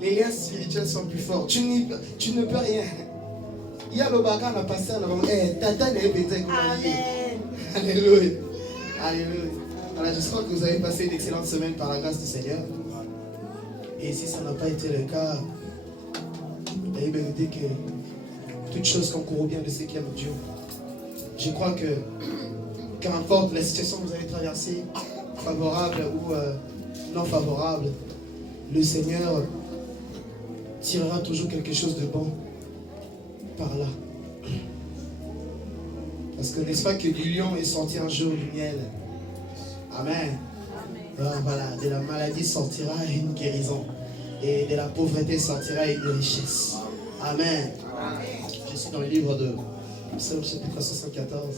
Les liens spirituels sont plus forts. Tu ne peux rien. Il y a le bagarre à passer en avant. Tata n'est pas pété. Amen. Alléluia. Alléluia. Alors j'espère que vous avez passé une excellente semaine par la grâce du Seigneur. Et si ça n'a pas été le cas, la Bible nous dit que toute chose concourt au bien de ceux qui aiment Dieu. Je crois que, qu'importe la situation que vous avez traversée, favorable ou non favorable, le Seigneur tirera toujours quelque chose de bon par là. Parce que n'est-ce pas que du lion est sorti un jour du miel. Amen. Alors, voilà, de la maladie sortira une guérison. Et de la pauvreté sortira une richesse. Amen. Je suis dans le livre de Psaume chapitre 74.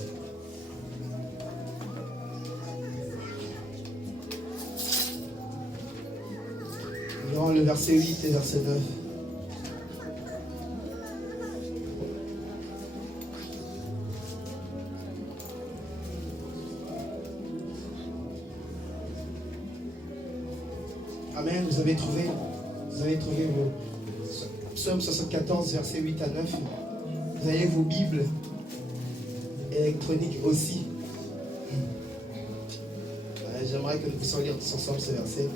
Nous verrons le verset 8 et verset 9. Amen, vous avez trouvé vos Psaume 74, verset 8 à 9. Vous avez vos Bibles électroniques aussi. J'aimerais que nous puissions lire tous ensemble ce verset.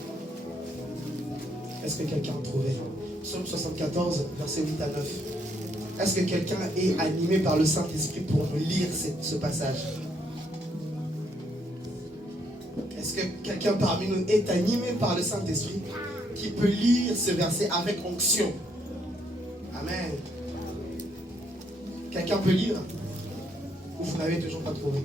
Est-ce que quelqu'un a trouvé? Psaume 74, verset 8 à 9. Est-ce que quelqu'un est animé par le Saint-Esprit pour nous lire ce passage? Est-ce que quelqu'un parmi nous est animé par le Saint-Esprit qui peut lire ce verset avec onction? Amen. Quelqu'un peut lire? Ou vous n'avez toujours pas trouvé?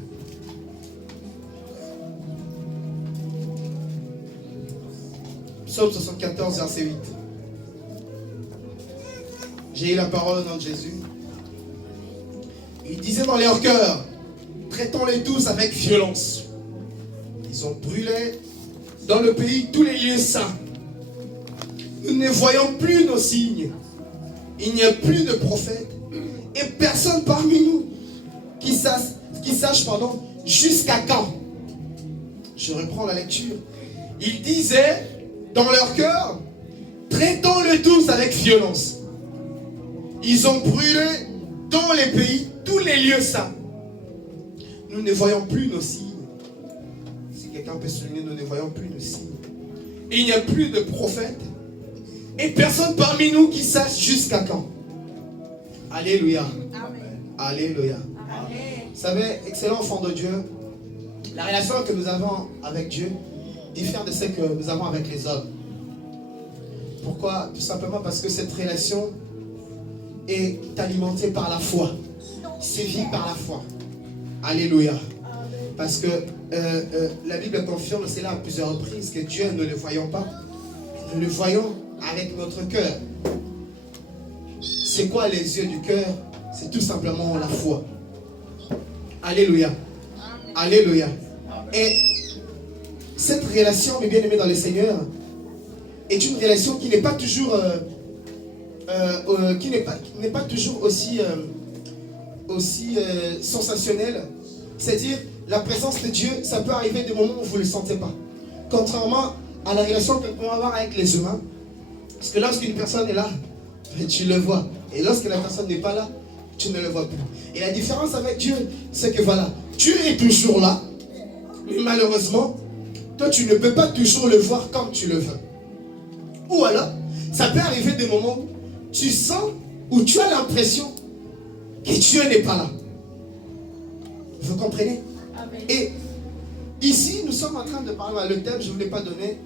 Psaume 74, verset 8. J'ai eu la parole au nom de Jésus. Il disait dans leur cœur, traitons-les tous avec violence. Ils ont brûlé dans le pays tous les lieux saints. Nous ne voyons plus nos signes. Il n'y a plus de prophètes. Et personne parmi nous qui sache jusqu'à quand. Je reprends la lecture. Il disait dans leur cœur, traitons-le tous avec violence. Ils ont brûlé dans les pays tous les lieux saints. Nous ne voyons plus nos signes. Si quelqu'un peut souligner, nous ne voyons plus nos signes. Il n'y a plus de prophètes. Et personne parmi nous qui sache jusqu'à quand. Alléluia. Amen. Alléluia. Amen. Vous savez, excellent enfant de Dieu, la relation que nous avons avec Dieu diffère de celle que nous avons avec les hommes. Pourquoi? Tout simplement parce que cette relation est alimentée par la foi. Sévie par la foi. Alléluia. Parce que la Bible confirme cela à plusieurs reprises, que Dieu, ne le voyons pas, nous le voyons avec notre cœur. C'est quoi les yeux du cœur? C'est tout simplement la foi. Alléluia. Alléluia. Et cette relation, mes bien-aimés dans le Seigneur, est une relation qui n'est pas toujours n'est pas toujours aussi sensationnelle. C'est-à-dire, la présence de Dieu, ça peut arriver des moments où vous ne le sentez pas. Contrairement à la relation que nous pouvons avoir avec les humains. Parce que lorsqu'une personne est là, tu le vois. Et lorsque la personne n'est pas là, tu ne le vois plus. Et la différence avec Dieu, c'est que voilà, Dieu est toujours là. Mais malheureusement, toi, tu ne peux pas toujours le voir comme tu le veux. Ou alors, ça peut arriver des moments où tu sens, ou tu as l'impression que Dieu n'est pas là. Vous comprenez? Amen. Et ici, nous sommes en train de parler, le thème, je ne vous l'ai pas donné,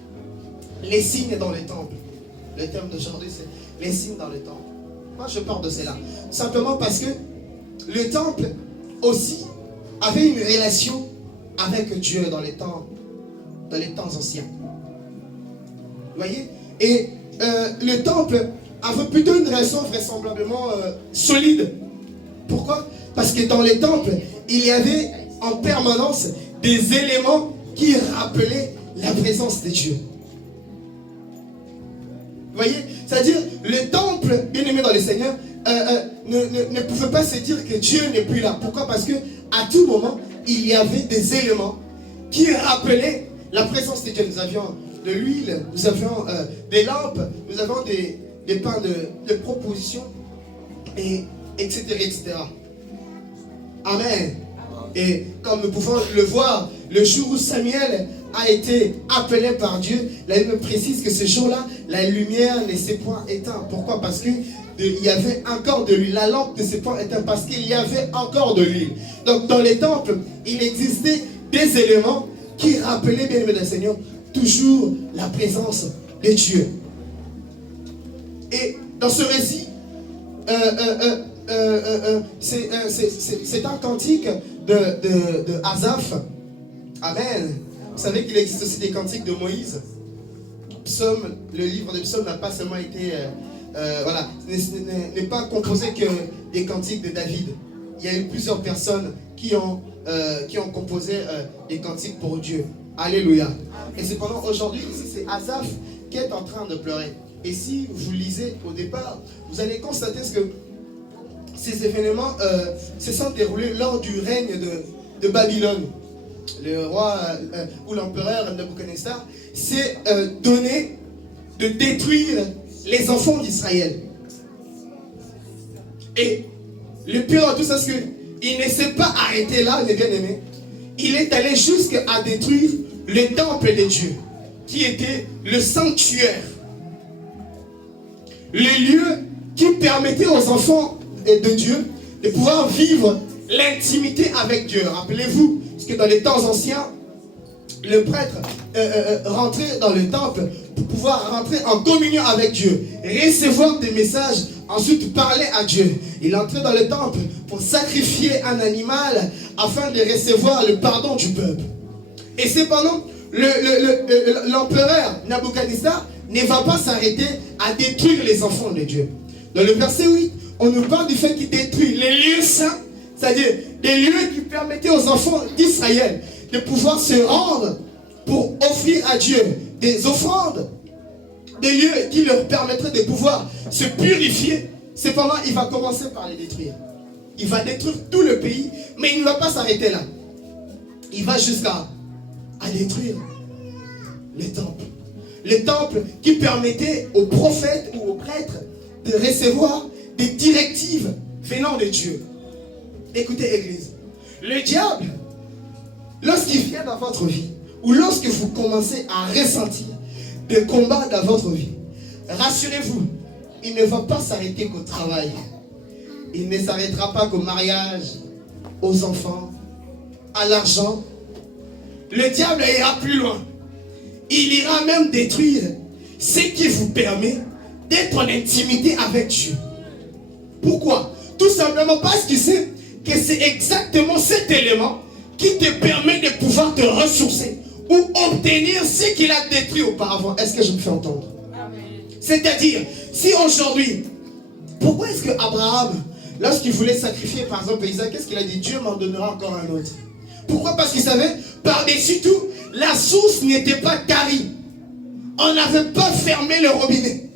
les signes dans les temples. Le thème d'aujourd'hui, c'est les signes dans le temple. Moi, je parle de cela. Simplement parce que le temple aussi avait une relation avec Dieu dans les temps anciens. Vous voyez? Et le temple avait plutôt une relation vraisemblablement solide. Pourquoi? Parce que dans les temples, il y avait en permanence des éléments qui rappelaient la présence de Dieu. Vous voyez? C'est-à-dire, le temple, bien aimé dans le Seigneur, ne pouvait pas se dire que Dieu n'est plus là. Pourquoi? Parce que à tout moment, il y avait des éléments qui rappelaient la présence de Dieu. Nous avions de l'huile, nous avions des lampes, nous avons des pains de proposition, et etc., etc. Amen. Et comme nous pouvons le voir, le jour où Samuel a été appelé par Dieu, la Bible précise que ce jour-là, la lumière ne s'est point éteinte. Pourquoi? Parce qu'il y avait encore de l'huile. La lampe ne s'est point éteinte parce qu'il y avait encore de l'huile. Donc dans les temples, il existait des éléments qui rappelaient, bien aimé le Seigneur, toujours la présence de Dieu. Et dans ce récit, c'est un cantique de Asaph. Amen. Vous savez qu'il existe aussi des cantiques de Moïse. Psaume, le livre des psaumes n'a pas seulement été voilà, n'est pas composé que des cantiques de David. Il y a eu plusieurs personnes qui ont composé des cantiques pour Dieu. Alléluia. Et cependant aujourd'hui ici c'est Asaph qui est en train de pleurer. Et si vous lisez au départ, vous allez constater que ces événements se sont déroulés lors du règne de Babylone. Le roi ou l'empereur Nabuchodonosor s'est donné de détruire les enfants d'Israël. Et le pire de tout ça, c'est qu'il ne s'est pas arrêté là, mes bien-aimés. Il est allé jusqu'à détruire le temple de Dieu, qui était le sanctuaire. Le lieu qui permettait aux enfants de Dieu de pouvoir vivre l'intimité avec Dieu. Rappelez-vous, parce que dans les temps anciens, le prêtre rentrait dans le temple pour pouvoir rentrer en communion avec Dieu, recevoir des messages, ensuite parler à Dieu. Il entrait dans le temple pour sacrifier un animal afin de recevoir le pardon du peuple. Et cependant, l'empereur Nabuchodonosor ne va pas s'arrêter à détruire les enfants de Dieu. Dans le verset 8, on nous parle du fait qu'il détruit les lieux saints, c'est-à-dire des lieux qui permettaient aux enfants d'Israël de pouvoir se rendre pour offrir à Dieu des offrandes, des lieux qui leur permettraient de pouvoir se purifier. Cependant, il va commencer par les détruire. Il va détruire tout le pays, mais il ne va pas s'arrêter là. Il va jusqu'à détruire les temples. Les temples qui permettaient aux prophètes ou aux prêtres de recevoir des directives venant de Dieu. Écoutez, Église, le diable, lorsqu'il vient dans votre vie, ou lorsque vous commencez à ressentir des combats dans votre vie, rassurez-vous, il ne va pas s'arrêter qu'au travail. Il ne s'arrêtera pas qu'au mariage, aux enfants, à l'argent. Le diable ira plus loin. Il ira même détruire ce qui vous permet d'être en intimité avec Dieu. Pourquoi? Tout simplement parce qu'il sait que c'est exactement cet élément qui te permet de pouvoir te ressourcer ou obtenir ce qu'il a détruit auparavant. Est-ce que je me fais entendre? C'est-à-dire, si aujourd'hui, pourquoi est-ce que Abraham, lorsqu'il voulait sacrifier par exemple Isaac, qu'est-ce qu'il a dit? Dieu m'en donnera encore un autre. Pourquoi? Parce qu'il savait, par-dessus tout, la source n'était pas tarie. On n'avait pas fermé le robinet.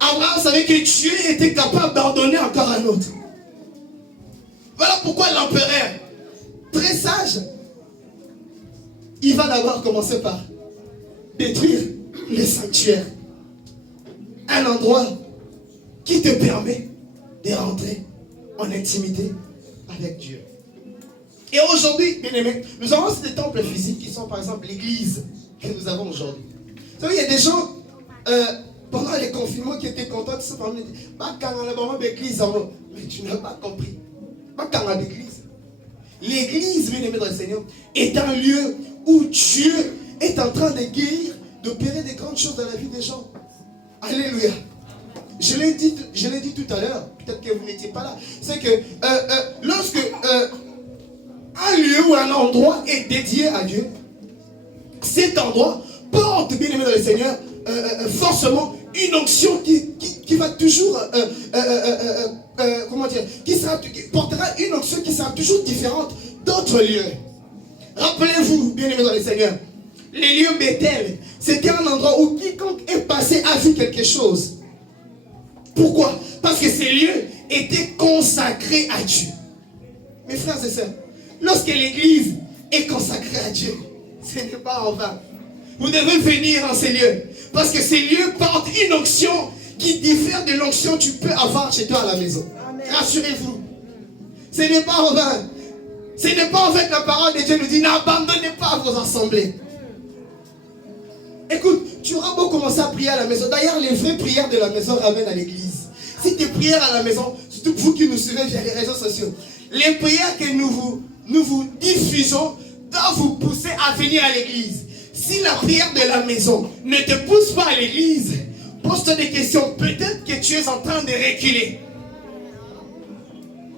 Abraham savait que Dieu était capable d'en donner encore un autre. Voilà pourquoi l'empereur, très sage, il va d'abord commencer par détruire les sanctuaires. Un endroit qui te permet de rentrer en intimité avec Dieu. Et aujourd'hui, bien aimés, nous avons aussi des temples physiques qui sont par exemple l'église que nous avons aujourd'hui. Vous savez, il y a des gens, pendant les confinements, qui étaient contents de se parler. Mais tu n'as pas compris. L'église, bien aimé dans le Seigneur, est un lieu où Dieu est en train de guérir, d'opérer des grandes choses dans la vie des gens. Alléluia. Je l'ai dit tout à l'heure, peut-être que vous n'étiez pas là. C'est que lorsque un lieu ou un endroit est dédié à Dieu, cet endroit porte, bien aimé dans le Seigneur, forcément une onction qui va toujours, comment dire, qui portera une onction qui sera toujours différente d'autres lieux. Rappelez-vous, bien aimé dans le Seigneur, les lieux Bethel, c'était un endroit où quiconque est passé a vu quelque chose. Pourquoi? Parce que ces lieux étaient consacrés à Dieu. Mes frères et sœurs, lorsque l'église est consacrée à Dieu, ce n'est pas en vain. Vous devez venir dans ces lieux. Parce que ces lieux portent une onction qui diffère de l'onction que tu peux avoir chez toi à la maison. Rassurez-vous. Ce n'est pas en vain. Ce n'est pas en fait la parole de Dieu nous dit n'abandonnez pas vos assemblées. Écoute, tu auras beau commencer à prier à la maison. D'ailleurs, les vraies prières de la maison ramènent à l'église. Si tes prières à la maison, surtout vous qui nous suivez via les réseaux sociaux, les prières que nous vous diffusons doivent vous pousser à venir à l'église. Si la prière de la maison ne te pousse pas à l'église, pose-toi des questions. Peut-être que tu es en train de reculer.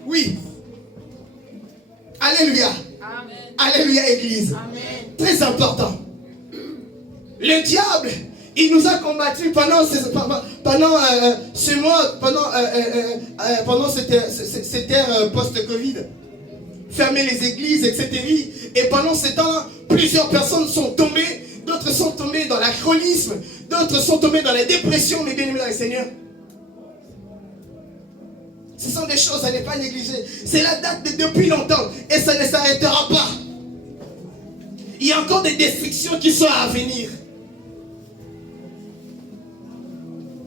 Oui. Alléluia. Amen. Alléluia, église. Amen. Très important. Le diable, il nous a combattu pendant ce mois, pendant cette ère post-Covid. Fermer les églises, etc. Et pendant ce temps, plusieurs personnes sont tombées, d'autres sont tombées dans l'alcoolisme, d'autres sont tombées dans la dépression, mes bien-aimés dans le Seigneur. Ce sont des choses à ne pas négliger. C'est la date depuis longtemps et ça ne s'arrêtera pas. Il y a encore des destructions qui sont à venir.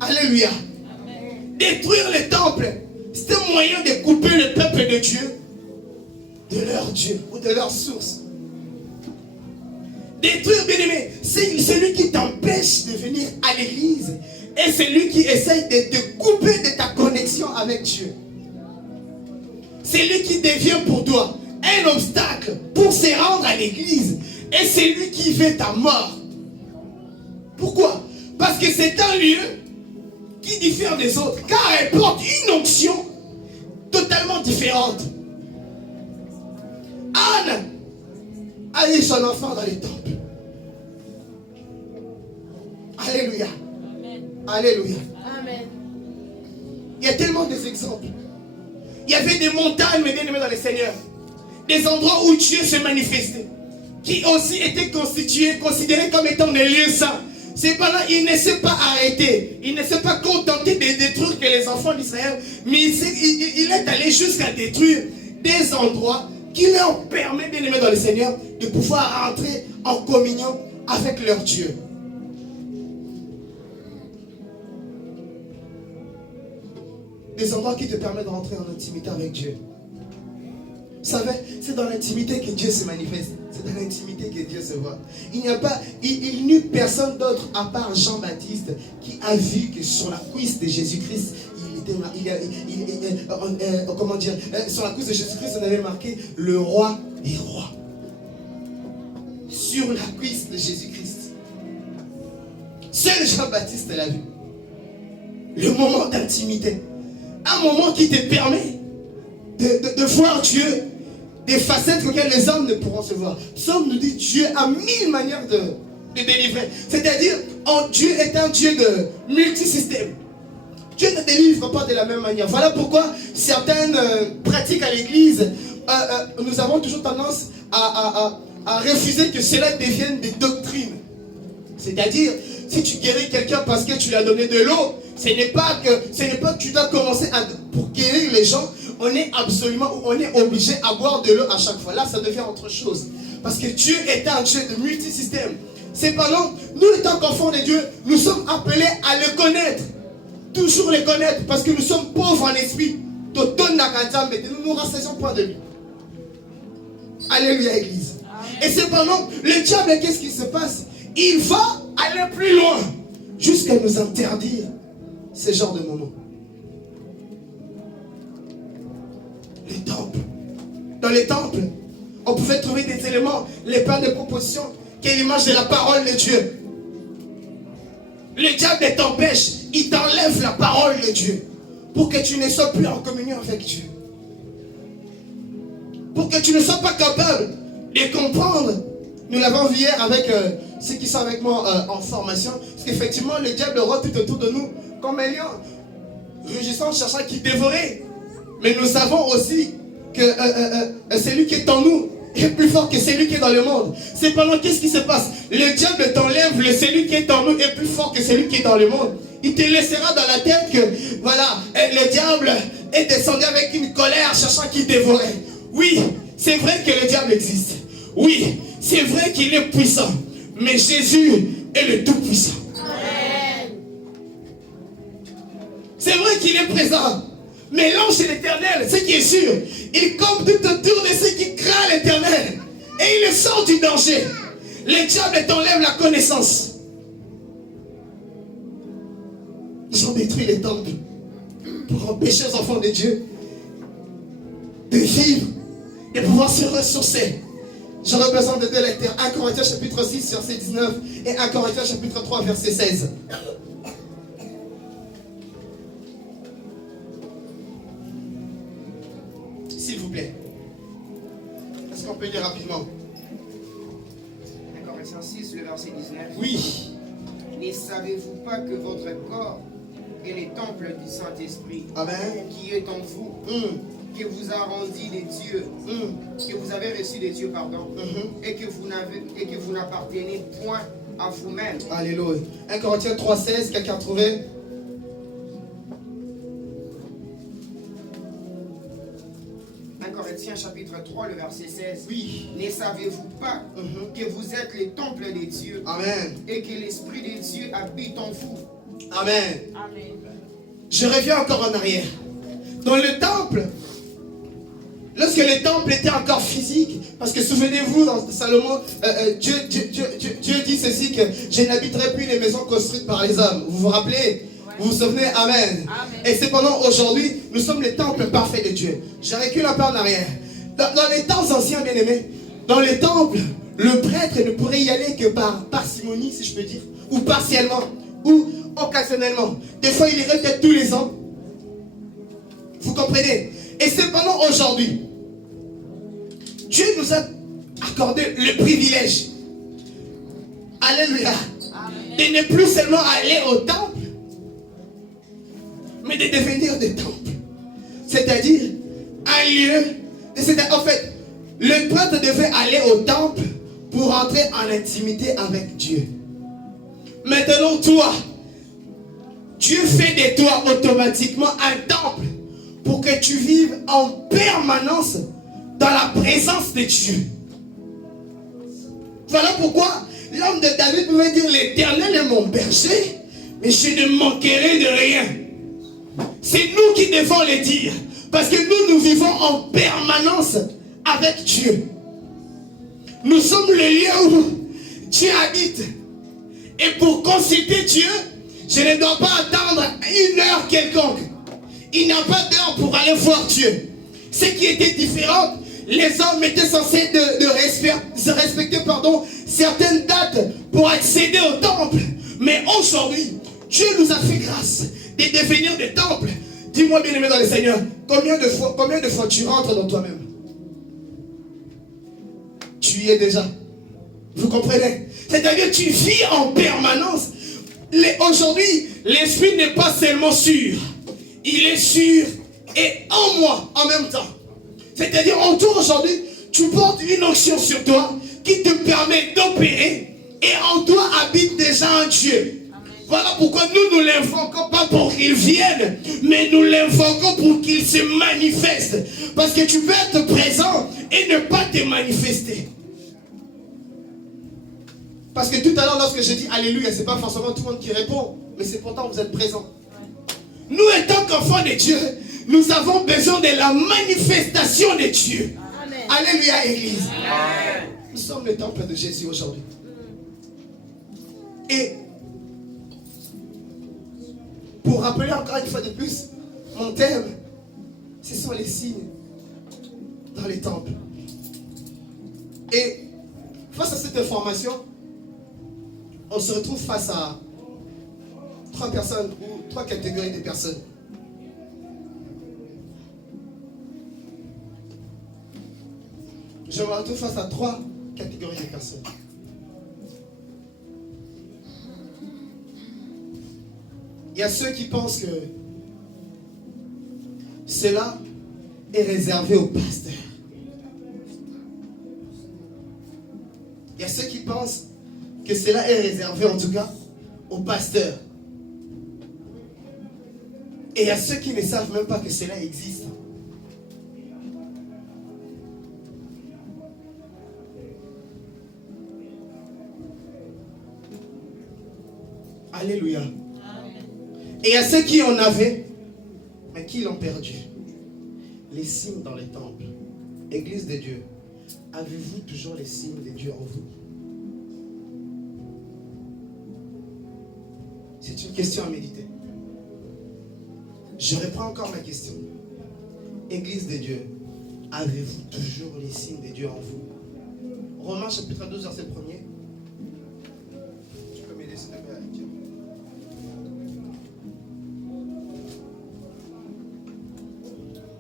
Alléluia. Amen. Détruire le temple, c'est un moyen de couper le peuple de Dieu de leur Dieu ou de leur source. Détruire, bien aimé, c'est celui qui t'empêche de venir à l'église et celui qui essaye de te couper de ta connexion avec Dieu. C'est lui qui devient pour toi un obstacle pour se rendre à l'église et c'est lui qui fait ta mort. Pourquoi? Parce que c'est un lieu qui diffère des autres, car elle porte une onction totalement différente. Anne a eu son enfant dans les temples. Alléluia. Amen. Alléluia. Amen. Il y a tellement d'exemples. Il y avait des montagnes, mes bien-aimés dans le Seigneur, des endroits où Dieu se manifestait, qui aussi étaient considérés comme étant des lieux saints. Cependant, il ne s'est pas arrêté. Il ne s'est pas contenté de détruire que les enfants d'Israël, mais il est allé jusqu'à détruire des endroits qui leur permettent, bien aimés dans le Seigneur, de pouvoir entrer en communion avec leur Dieu. Des endroits qui te permettent de rentrer en intimité avec Dieu. Vous savez, c'est dans l'intimité que Dieu se manifeste. C'est dans l'intimité que Dieu se voit. Il n'y a pas, il n'y eut personne d'autre à part Jean-Baptiste qui a vu que sur la cuisse de Jésus-Christ, comment dire, sur la cuisse de Jésus-Christ, on avait marqué le roi des rois. Sur la cuisse de Jésus-Christ. Seul Jean-Baptiste l'a vu. Le moment d'intimité. Un moment qui te permet de voir Dieu des facettes auxquelles les hommes ne pourront se voir. Psaume nous dit Dieu a 1000 manières de délivrer. C'est-à-dire, Dieu est un Dieu de multisystème. Dieu ne délivre pas de la même manière. Voilà pourquoi certaines pratiques à l'église, nous avons toujours tendance à refuser que cela devienne des doctrines. C'est-à-dire, si tu guéris quelqu'un parce que tu lui as donné de l'eau, ce n'est pas que tu dois commencer pour guérir les gens, on est obligé à boire de l'eau à chaque fois. Là, ça devient autre chose. Parce que Dieu est un Dieu de multisystème. Cependant, nous, étant qu'enfants de Dieu, nous sommes appelés à le connaître. Toujours le connaître, parce que nous sommes pauvres en esprit. Nous ne nous rassasions pas de lui. Alléluia, Église. Et cependant, le diable, qu'est-ce qui se passe? Il va aller plus loin, jusqu'à nous interdire ce genre de moments. Les temples. Dans les temples, on pouvait trouver des éléments, les pains de proposition, qui est l'image de la parole de Dieu. Le diable t'empêche, il t'enlève la parole de Dieu, pour que tu ne sois plus en communion avec Dieu. Pour que tu ne sois pas capable de comprendre. Nous l'avons vu hier avec ceux qui sont avec moi en formation, parce qu'effectivement le diable rôde tout autour de nous comme un lion, rugissant, cherchant qui dévorer. Mais nous savons aussi que celui qui est en nous est plus fort que celui qui est dans le monde. Cependant, qu'est-ce qui se passe? Le diable t'enlève, celui qui est en nous est plus fort que celui qui est dans le monde. Il te laissera dans la tête que, voilà, le diable est descendu avec une colère cherchant qui dévorait. Oui, c'est vrai que le diable existe. Oui, c'est vrai qu'il est puissant. Mais Jésus est le Tout-Puissant. C'est vrai qu'il est présent. Mais l'ange de l'Éternel, ce qui est sûr, il campe tout autour de ceux qui craignent l'Éternel. Et il le sort du danger. Le diable t'enlève la connaissance. Ils ont détruit les temples pour empêcher les enfants de Dieu de vivre, de pouvoir se ressourcer. J'aurais besoin de deux lecteurs. 1 Corinthiens chapitre 6 verset 19 et 1 Corinthiens chapitre 3 verset 16. S'il vous plaît. Est-ce qu'on peut lire rapidement? 1 Corinthiens 6, le verset 19. Oui. Ne savez-vous pas que votre corps est le temple du Saint-Esprit Amen. qui est en vous, que vous a rendu des dieux, que vous avez reçu des dieux, pardon, et que vous n'appartenez point à vous-même. Alléluia. 1 Corinthiens 3, 16, quelqu'un a trouvé? Corinthiens chapitre 3, le verset 16. Oui. Ne savez-vous pas que vous êtes le temple des dieux? Amen. Et que l'Esprit de Dieu habite en vous? Amen. Amen. Je reviens encore en arrière. Dans le temple, lorsque le temple était encore physique, parce que souvenez-vous, dans Salomon, Dieu dit ceci, que je n'habiterai plus les maisons construites par les hommes. Vous vous rappelez? Vous vous souvenez? Amen. Amen. Et cependant, aujourd'hui, nous sommes les temples parfaits de Dieu. Je recule un peu en arrière. Dans les temps anciens, bien aimés, dans les temples, le prêtre ne pourrait y aller que par parcimonie, si je peux dire, ou partiellement, ou occasionnellement. Des fois, il irait peut-être tous les ans. Vous comprenez? Et cependant, aujourd'hui, Dieu nous a accordé le privilège, alléluia, de ne plus seulement aller au temple, mais de devenir des temples. C'est-à-dire un lieu. En fait, le prêtre devait aller au temple pour entrer en intimité avec Dieu. Maintenant, toi, Dieu fait de toi automatiquement un temple pour que tu vives en permanence dans la présence de Dieu. Voilà pourquoi l'homme de David pouvait dire: l'Éternel est mon berger, mais je ne manquerai de rien. C'est nous qui devons le dire, parce que nous vivons en permanence avec Dieu. Nous sommes le lieu où Dieu habite. Et pour consulter Dieu, je ne dois pas attendre une heure quelconque. Il n'y a pas d'heure pour aller voir Dieu. Ce qui était différent, les hommes étaient censés respecter certaines dates pour accéder au temple. Mais aujourd'hui, Dieu nous a fait grâce de devenir des temples. Dis-moi, bien-aimé dans le Seigneur, combien de fois tu rentres dans toi-même? Tu y es déjà. Vous comprenez? C'est-à-dire que tu vis en permanence. Aujourd'hui, l'esprit n'est pas seulement sûr. Il est sûr et en moi en même temps. C'est-à-dire en toi aujourd'hui, tu portes une onction sur toi qui te permet d'opérer et en toi habite déjà un Dieu. Voilà pourquoi nous l'invoquons pas pour qu'il vienne, mais nous l'invoquons pour qu'il se manifeste. Parce que tu peux être présent et ne pas te manifester. Parce que tout à l'heure, lorsque j'ai dit Alléluia, ce n'est pas forcément tout le monde qui répond, mais c'est pourtant vous êtes présents. Nous, étant qu'enfants de Dieu, nous avons besoin de la manifestation de Dieu. Amen. Alléluia, Église. Amen. Nous sommes le temple de Jésus aujourd'hui. Et pour rappeler encore une fois de plus, mon thème, ce sont les signes dans les temples. Et face à cette information, on se retrouve face à trois personnes ou trois catégories de personnes. Je me retrouve face à trois catégories de personnes. Il y a ceux qui pensent que cela est réservé aux pasteurs. Il y a ceux qui pensent que cela est réservé en tout cas aux pasteurs. Et il y a ceux qui ne savent même pas que cela existe. Alléluia. Et il y a ceux qui en avaient, mais qui l'ont perdu. Les signes dans les temples. Église de Dieu, avez-vous toujours les signes de Dieu en vous? C'est une question à méditer. Je reprends encore ma question. Église de Dieu, avez-vous toujours les signes de Dieu en vous? Romains chapitre 12, verset 1er. Tu peux m'aider s'il te plaît avec Dieu.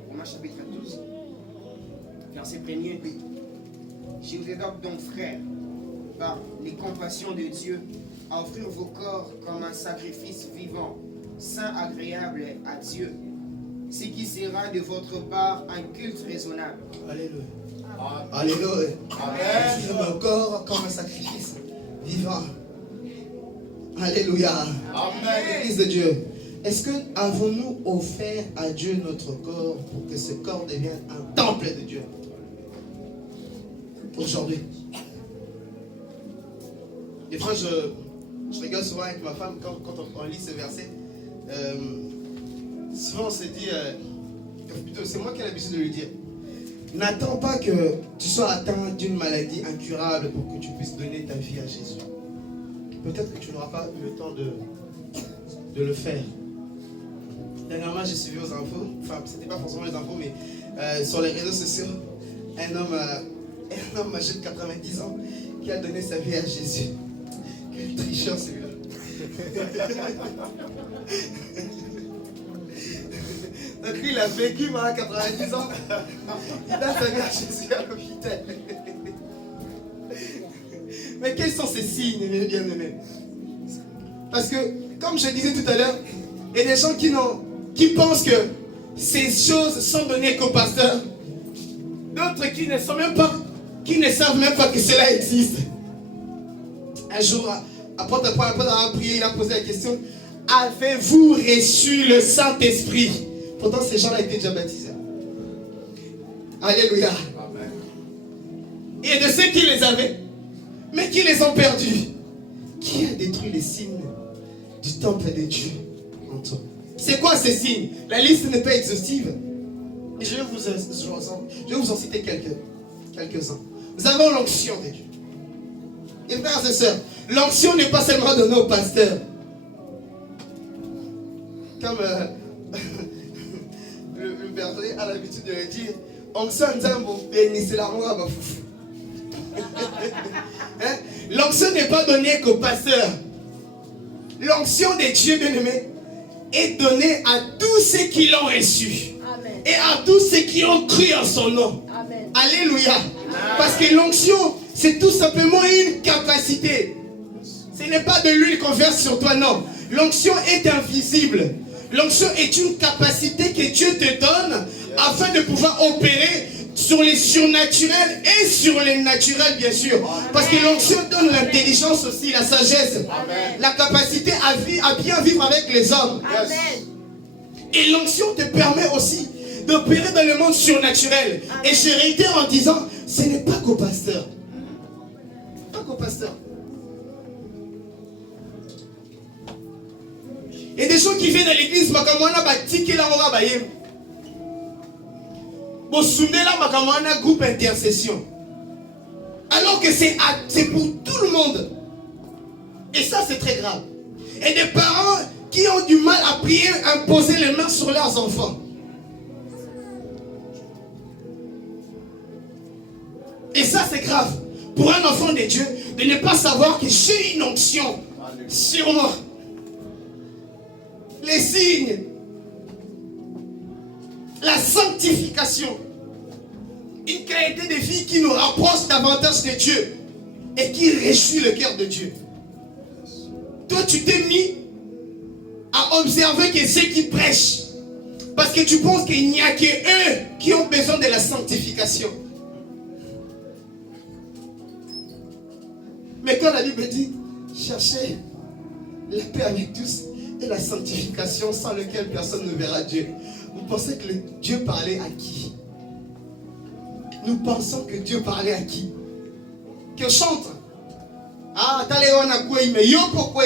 Romains chapitre 12, verset 1er. Je vous exhorte donc, frères, par les compassions de Dieu, à offrir vos corps comme un sacrifice vivant, saint, agréable à Dieu, ce qui sera de votre part un culte raisonnable. Alléluia. Alléluia. Amen. Offrir mon corps comme un sacrifice vivant. Alléluia. Amen. Église de Dieu, est-ce que avons-nous offert à Dieu notre corps pour que ce corps devienne un temple de Dieu? Aujourd'hui. Des fois, je rigole souvent avec ma femme quand on lit ce verset. Souvent, on se dit, plutôt, c'est moi qui ai l'habitude de lui dire, n'attends pas que tu sois atteint d'une maladie incurable pour que tu puisses donner ta vie à Jésus. Peut-être que tu n'auras pas eu le temps de le faire. Dernièrement, j'ai suivi aux infos, enfin, c'était pas forcément les infos, mais sur les réseaux sociaux, un homme âgé de 90 ans qui a donné sa vie à Jésus. Quel tricheur celui-là. Donc lui, il a vécu à 90 ans. Il donne sa vie à Jésus à l'hôpital. Mais quels sont ces signes, mes bien-aimés? Parce que, comme je disais tout à l'heure, il y a des gens qui pensent que ces choses sont données qu'aux pasteurs. D'autres qui ne savent même pas que cela existe. Un jour, après avoir prié, il a posé la question, avez-vous reçu le Saint-Esprit? Pourtant, ces gens-là étaient déjà baptisés. Alléluia. Amen. Il y a de ceux qui les avaient, mais qui les ont perdus. Qui a détruit les signes du temple de Dieu en toi? C'est quoi ces signes? La liste n'est pas exhaustive. Je vais vous en citer quelques-uns. Nous avons l'onction de Dieu. Et frères et sœurs, l'onction n'est pas seulement donnée aux pasteurs. Comme le berger a l'habitude de le dire, onction nzambo bénissez la roi bafoufou. L'onction n'est pas donnée qu'aux pasteurs. L'onction de Dieu, bien-aimé, est donnée à tous ceux qui l'ont reçu. Amen. Et à tous ceux qui ont cru en son nom. Amen. Alléluia. Amen. Parce que l'onction, c'est tout simplement une capacité. Ce n'est pas de l'huile qu'on verse sur toi, non. L'onction est invisible. L'onction est une capacité que Dieu te donne afin de pouvoir opérer sur les surnaturels et sur les naturels, bien sûr. Parce que l'onction donne l'intelligence aussi, la sagesse. Amen. La capacité à bien vivre avec les hommes. Amen. Et l'onction te permet aussi d'opérer dans le monde surnaturel. Amen. Et je réitère en disant, ce n'est pas qu'au pasteur. Pas qu'au pasteur. Il y a des gens qui viennent à l'église, groupe intercession. Alors que c'est pour tout le monde. Et ça, c'est très grave. Et des parents qui ont du mal à prier, à poser les mains sur leurs enfants. Et ça, c'est grave. Pour un enfant de Dieu, de ne pas savoir que j'ai une onction sur moi. Les signes, la sanctification, une qualité de vie qui nous rapproche davantage de Dieu et qui réjouit le cœur de Dieu. Toi, tu t'es mis à observer que ceux qui prêchent, parce que tu penses qu'il n'y a que eux qui ont besoin de la sanctification. Mais quand la Bible dit, cherchez la paix avec tous et la sanctification sans laquelle personne ne verra Dieu. Vous pensez que Dieu parlait à qui? Nous pensons que Dieu parlait à qui? Que chante. Ah, t'allez on a quoi mais yo pourquoi?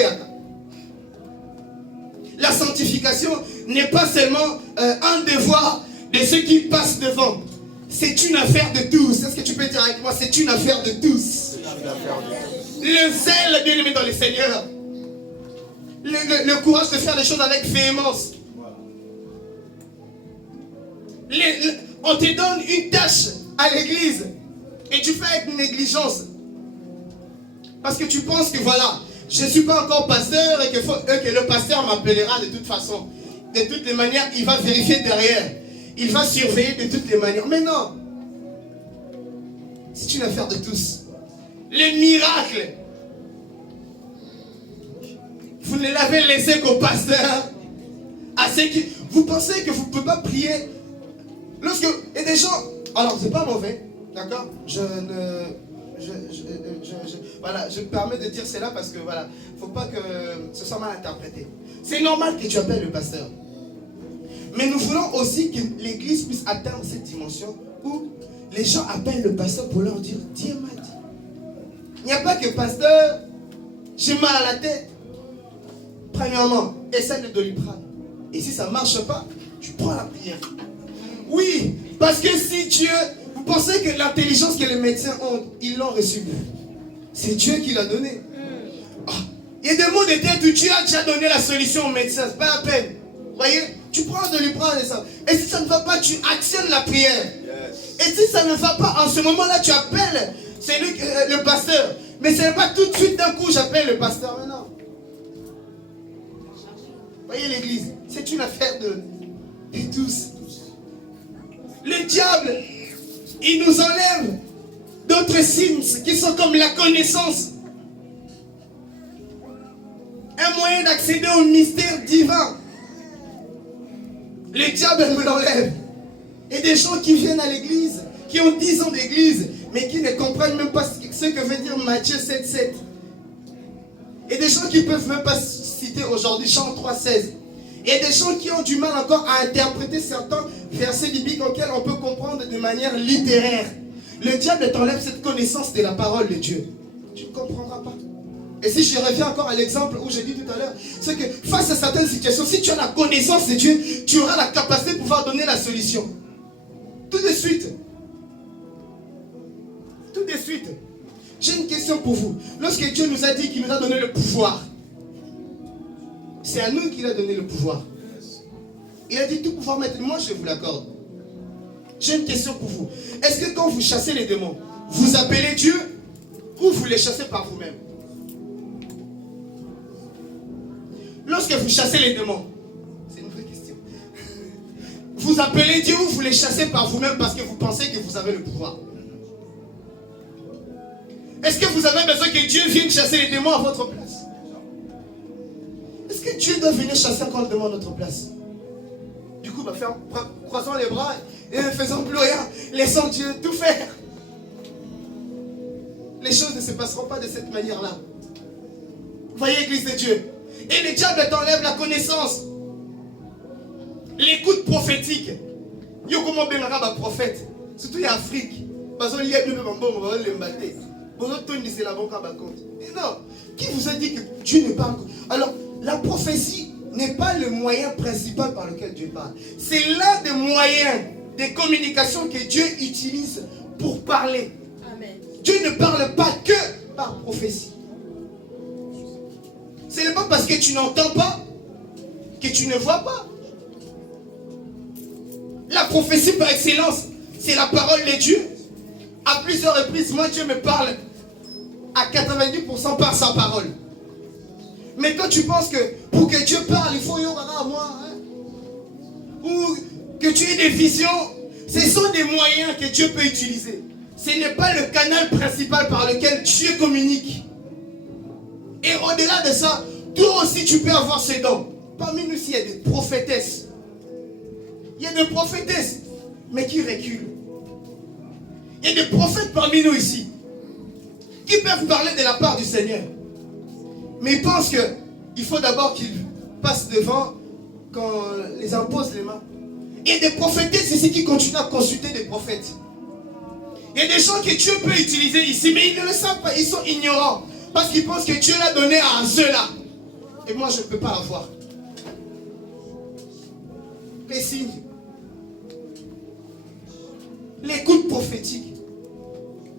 la sanctification n'est pas seulement un devoir de ceux qui passent devant. C'est une affaire de tous. Est-ce que tu peux dire avec moi, c'est une affaire de tous. Le zèle, bien aimé dans le Seigneur. Le courage de faire les choses avec véhémence. On te donne une tâche à l'église et tu fais avec négligence. Parce que tu penses que voilà, je ne suis pas encore pasteur et que le pasteur m'appellera de toute façon. De toutes les manières, il va vérifier derrière. Il va surveiller de toutes les manières. Mais non. C'est une affaire de tous. Les miracles. Vous ne l'avez laissé qu'au pasteur. À ceux qui... Vous pensez que vous ne pouvez pas prier. Lorsque... Et des gens... Alors, c'est pas mauvais. D'accord? Voilà, je me permets de dire cela parce que voilà, faut pas que ce soit mal interprété. C'est normal que tu appelles le pasteur. Mais nous voulons aussi que l'église puisse atteindre cette dimension où les gens appellent le pasteur pour leur dire Dieu m'a dit. Il n'y a pas que pasteur, j'ai mal à la tête. Premièrement, essaie le Doliprane. Et si ça ne marche pas, tu prends la prière. Oui, parce que si Dieu, vous pensez que l'intelligence que les médecins ont, ils l'ont reçue. C'est Dieu qui l'a donné. Oh, il y a des mots de tête où Dieu a déjà donné la solution aux médecins. C'est pas la peine. Voyez, tu prends de Doliprane et ça. Et si ça ne va pas, tu actionnes la prière. Yes. Et si ça ne va pas, en ce moment-là, tu appelles le pasteur. Mais ce n'est pas tout de suite d'un coup, j'appelle le pasteur maintenant. Voyez l'église, c'est une affaire de tous. Le diable, il nous enlève d'autres signes qui sont comme la connaissance. Un moyen d'accéder au mystère divin. Le diable me l'enlève. Et des gens qui viennent à l'église, qui ont 10 ans d'église, mais qui ne comprennent même pas ce que veut dire Matthieu 7,7. Et des gens qui ne peuvent même pas citer aujourd'hui Jean 3,16. Et des gens qui ont du mal encore à interpréter certains versets bibliques auxquels on peut comprendre de manière littéraire. Le diable t'enlève cette connaissance de la parole de Dieu. Tu ne comprendras pas. Et si je reviens encore à l'exemple où j'ai dit tout à l'heure, c'est que face à certaines situations, si tu as la connaissance de Dieu, tu auras la capacité de pouvoir donner la solution. Tout de suite. Tout de suite. J'ai une question pour vous. Lorsque Dieu nous a dit qu'il nous a donné le pouvoir, c'est à nous qu'il a donné le pouvoir. Il a dit tout pouvoir maintenant, moi je vous l'accorde. J'ai une question pour vous. Est-ce que quand vous chassez les démons, vous appelez Dieu ou vous les chassez par vous-même? Lorsque vous chassez les démons, c'est une vraie question. Vous appelez Dieu ou vous les chassez par vous-même parce que vous pensez que vous avez le pouvoir? Est-ce que vous avez besoin que Dieu vienne chasser les démons à votre place? Est-ce que Dieu doit venir chasser encore le démon à notre place? Du coup, croisons les bras et ne faisons plus rien. Laissons Dieu tout faire. Les choses ne se passeront pas de cette manière-là. Voyez, Église de Dieu. Et le diable t'enlève la connaissance. L'écoute prophétique. Il y a comment bien un prophète. Surtout en Afrique. Parce qu'il y a plus de bon, on va les battre. Et non. Qui vous a dit que Dieu ne parle? Alors, la prophétie n'est pas le moyen principal par lequel Dieu parle. C'est l'un des moyens de communication que Dieu utilise pour parler. Amen. Dieu ne parle pas que par prophétie. Ce n'est pas parce que tu n'entends pas que tu ne vois pas. La prophétie par excellence, c'est la parole de Dieu. À plusieurs reprises, moi Dieu me parle à 90% par sa parole. Mais quand tu penses que pour que Dieu parle, il faut y avoir à moi, hein? Ou que tu aies des visions, ce sont des moyens que Dieu peut utiliser. Ce n'est pas le canal principal par lequel Dieu communique. Et au-delà de ça, toi aussi tu peux avoir ces dons. Parmi nous, il y a des prophétesses. Il y a des prophétesses, mais qui reculent. Il y a des prophètes parmi nous ici, qui peuvent parler de la part du Seigneur. Mais ils pensent qu'il faut d'abord qu'ils passent devant quand on les impose les mains. Il y a des prophétesses ici qui continuent à consulter des prophètes. Il y a des gens que Dieu peut utiliser ici, mais ils ne le savent pas, ils sont ignorants. Parce qu'ils pensent que Dieu l'a donné à ceux-là. Et moi, je ne peux pas avoir. les signes, l'écoute prophétique.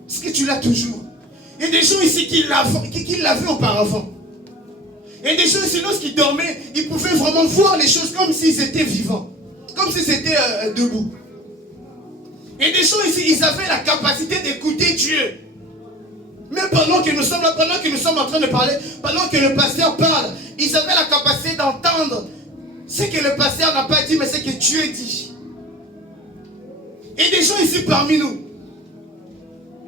Est-ce que tu l'as toujours? Il y a des gens ici qui l'avaient auparavant. Il y a des gens ici, lorsqu'ils dormaient, ils pouvaient vraiment voir les choses comme s'ils étaient vivants, comme s'ils étaient debout. Et des gens ici, ils avaient la capacité d'écouter Dieu. Même pendant que nous sommes là, pendant que nous sommes en train de parler, pendant que le pasteur parle, ils avaient la capacité d'entendre ce que le pasteur n'a pas dit, mais ce que Dieu dit. Et des gens ici parmi nous,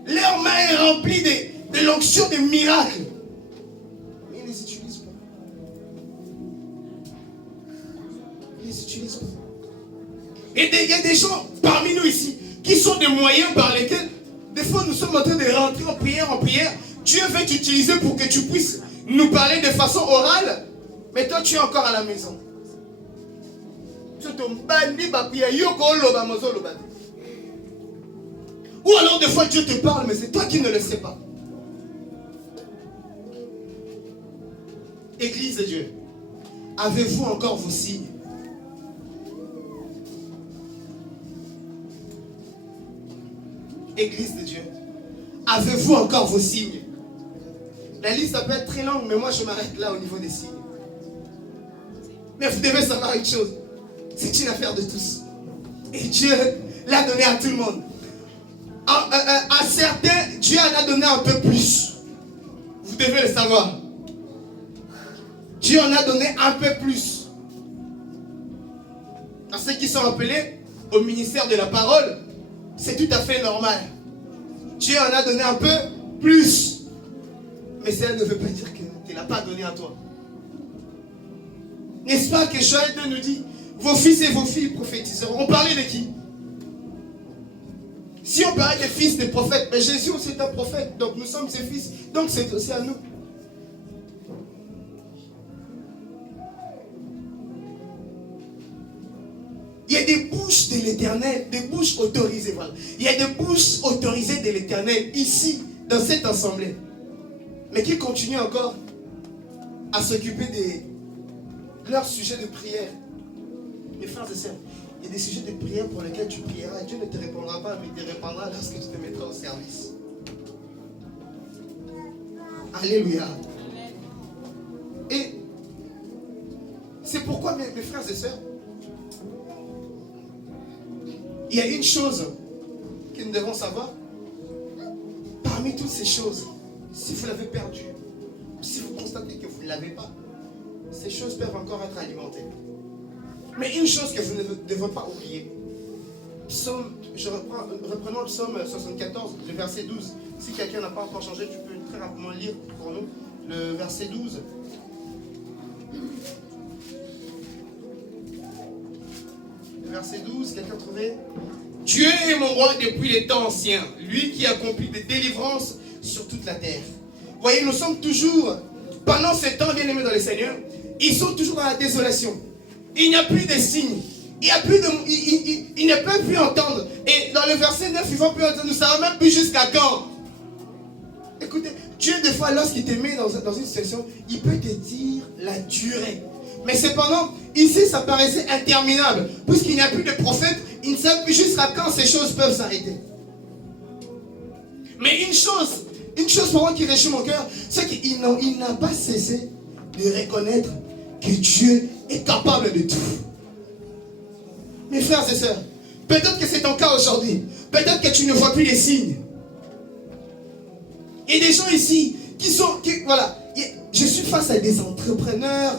leur main est remplie de l'onction des miracles. Mais ils ne les utilisent pas. Ils ne les utilisent pas. Et il y a des gens parmi nous ici qui sont des moyens par lesquels, des fois nous sommes en train de rentrer en prière. Dieu veut t'utiliser pour que tu puisses nous parler de façon orale, mais toi tu es encore à la maison. Ou alors des fois Dieu te parle, mais c'est toi qui ne le sais pas. Église de Dieu, avez-vous encore vos signes? Église de Dieu, avez-vous encore vos signes? La liste peut être très longue, mais moi je m'arrête là au niveau des signes. Mais vous devez savoir une chose, c'est une affaire de tous. Et Dieu l'a donné à tout le monde. À certains, Dieu en a donné un peu plus. Vous devez le savoir. Dieu en a donné un peu plus. À ceux qui sont appelés au ministère de la parole, c'est tout à fait normal. Dieu en a donné un peu plus. Mais cela ne veut pas dire qu'il n'a pas donné à toi. N'est-ce pas que Joël 2 nous dit, vos fils et vos filles prophétiseront. On parlait de qui? Si on parlait des fils des prophètes, mais Jésus aussi est un prophète, donc nous sommes ses fils, donc c'est aussi à nous. Il y a des bouches de l'Éternel, des bouches autorisées, voilà. Il y a des bouches autorisées de l'Éternel ici, dans cette assemblée. Mais qui continuent encore à s'occuper de leurs sujets de prière. Mes frères et sœurs, il y a des sujets de prière pour lesquels tu prieras. Dieu ne te répondra pas, mais il te répondra lorsque tu te mettras au service. Alléluia. Et c'est pourquoi, mes frères et sœurs, il y a une chose que nous devons savoir. Parmi toutes ces choses, si vous l'avez perdu, si vous constatez que vous ne l'avez pas, ces choses peuvent encore être alimentées. Mais une chose que vous ne devez pas oublier, reprenons le psaume 74, le verset 12. Si quelqu'un n'a pas encore changé, tu peux très rapidement lire pour nous le verset 12. Le verset 12, quelqu'un trouvait? Dieu est mon roi depuis les temps anciens, lui qui accomplit des délivrances sur toute la terre. Vous voyez, nous sommes toujours, pendant ce temps, bien aimés dans le Seigneur, ils sont toujours dans la désolation. Il n'y a plus de signes. Il ne peut plus entendre. Et dans le verset 9, ils vont plus entendre. Nous ne savons même plus jusqu'à quand. Écoutez, Dieu, des fois, lorsqu'il te met dans une situation, il peut te dire la durée. Mais cependant, ici, ça paraissait interminable. Puisqu'il n'y a plus de prophète, ils ne savent plus jusqu'à quand ces choses peuvent s'arrêter. Mais une chose pour moi qui réjouit mon cœur, c'est qu'il n'a pas cessé de reconnaître que Dieu est capable de tout. Mes frères et sœurs, peut-être que c'est ton cas aujourd'hui. Peut-être que tu ne vois plus les signes. Il y a des gens ici voilà. Je suis face à des entrepreneurs.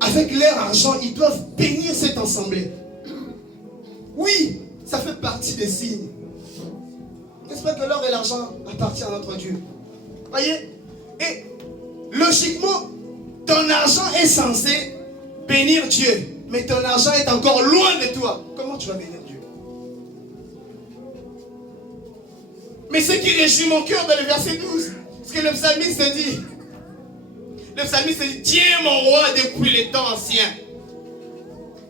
Avec leur argent, ils doivent bénir cette assemblée. Oui, ça fait partie des signes. N'est-ce pas que l'or et l'argent appartiennent à notre Dieu? Voyez? Et logiquement, ton argent est censé bénir Dieu. Mais ton argent est encore loin de toi. Comment tu vas bénir Dieu? Mais ce qui réjouit mon cœur dans le verset 12, ce que le psalmiste dit. Le psalmiste dit, Dieu est mon roi depuis les temps anciens.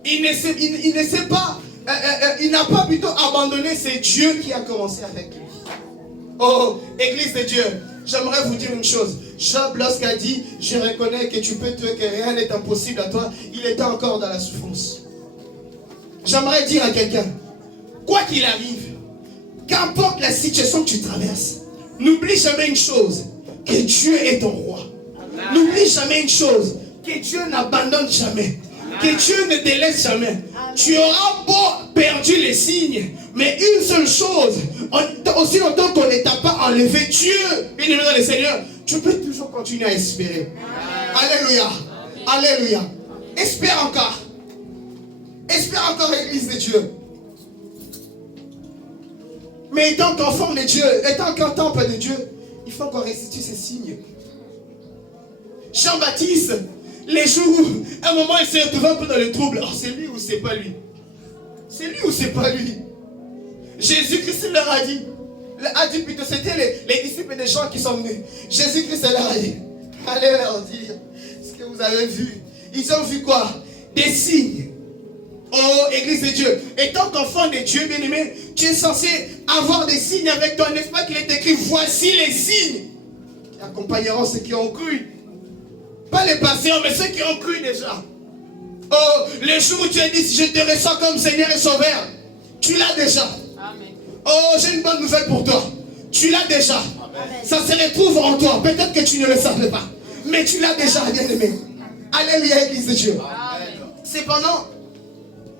Il ne sait pas, il n'a pas plutôt abandonné, c'est Dieu qui a commencé avec lui. Oh, Église de Dieu, j'aimerais vous dire une chose. Job, lorsqu'il a dit, je reconnais que tu peux tuer, que rien n'est impossible à toi, il était encore dans la souffrance. J'aimerais dire à quelqu'un, quoi qu'il arrive, qu'importe la situation que tu traverses, n'oublie jamais une chose, que Dieu est ton roi. N'oublie jamais une chose, que Dieu n'abandonne jamais, que Dieu ne te laisse jamais. Tu auras beau perdu les signes, mais une seule chose, aussi longtemps qu'on ne t'a pas enlevé Dieu, bien-aimé dans le Seigneur, tu peux toujours continuer à espérer. Alléluia. Alléluia. Espère encore. Espère encore, Église de Dieu. Mais étant qu'enfant de Dieu, étant qu'un temple de Dieu, il faut qu'on restitue ces signes. Jean-Baptiste, les jours où, à un moment, il s'est retrouvé un peu dans le trouble. Oh, c'est lui ou c'est pas lui? C'est lui ou c'est pas lui? Jésus-Christ leur a dit plutôt, c'était les disciples des gens qui sont venus. Jésus-Christ leur a dit, allez leur dire ce que vous avez vu. Ils ont vu quoi? Des signes. Oh, Église de Dieu, étant qu'enfant de Dieu, bien-aimé, tu es censé avoir des signes avec toi. N'est-ce pas qu'il est écrit, voici les signes qui accompagneront ceux qui ont cru. Pas les patients, mais ceux qui ont cru déjà. Oh, le jour où tu as dit, je te ressens comme Seigneur et Sauveur, tu l'as déjà. Amen. Oh, j'ai une bonne nouvelle pour toi. Tu l'as déjà. Amen. Ça se retrouve en toi. Peut-être que tu ne le savais pas, mais tu l'as déjà, bien-aimé. Alléluia, Église de Dieu. Amen. Cependant,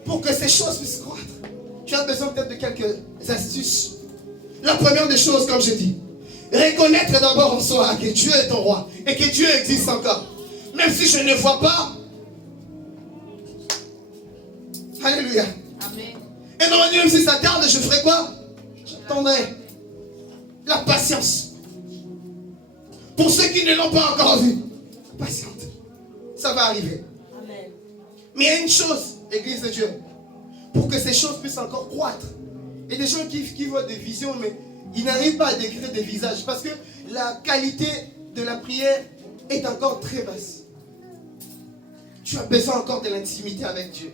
pour que ces choses puissent croître, tu as besoin peut-être de quelques astuces. La première des choses, comme je dis, reconnaître d'abord en soi que Dieu est ton roi et que Dieu existe encore. Même si je ne vois pas. Alléluia. Amen. Et normalement, même si ça tarde, je ferai quoi? J'attendrai. La patience. Pour ceux qui ne l'ont pas encore vu, patiente. Ça va arriver. Amen. Mais il y a une chose, Église de Dieu, pour que ces choses puissent encore croître. Il y a des gens qui voient des visions, mais ils n'arrivent pas à décrire des visages parce que la qualité de la prière est encore très basse. Tu as besoin encore de l'intimité avec Dieu.